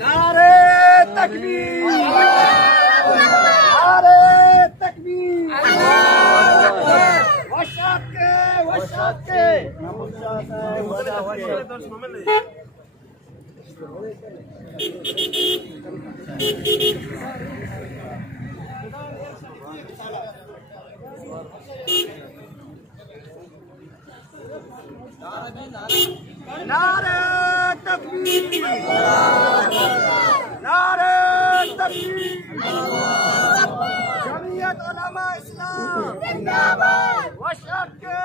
नारे तकबीर, नारे तकबीर, वशात के नारे तकबीर, नारे तकबीर, जमीयत उलमा इस्लाम जिंदाबाद, वशात के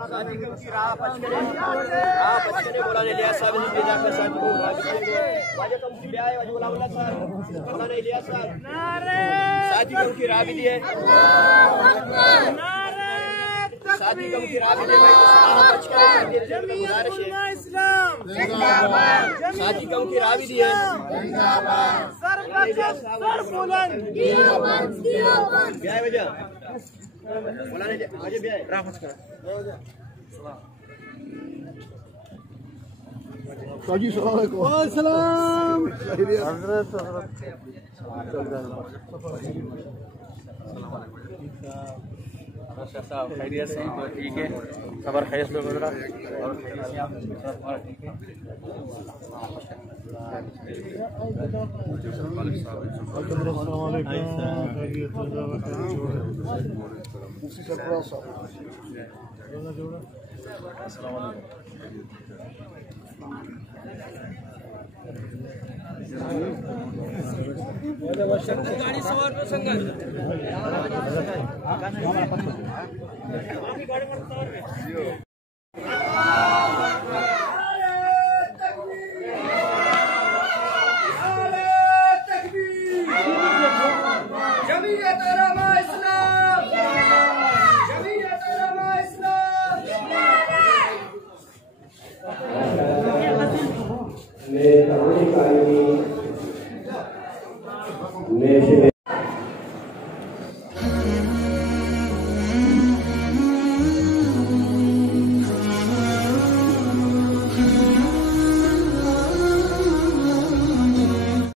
आजादी की राह पर चले बोलाने लिया साहब ने भेजा के साथ को वाजे कम की ब्याह वाजे बोला सर बोलाने लिया सर नारे साथी कम की राह भी दिए, शादी कम की राह भी दे भाई जमीयत उलमा इस्लाम जिंदाबाद, शादी कम की राह भी दी है सर बुलंद ब्याह वजह बोलाने आजे ब्याह राफत कर साजी सलाम अलैकुम व सलाम हजरत साहब खैरियत से तो ठीक है, खबर खैरियत से गुजरा और ठीक है। गाड़ी सवार पे संगत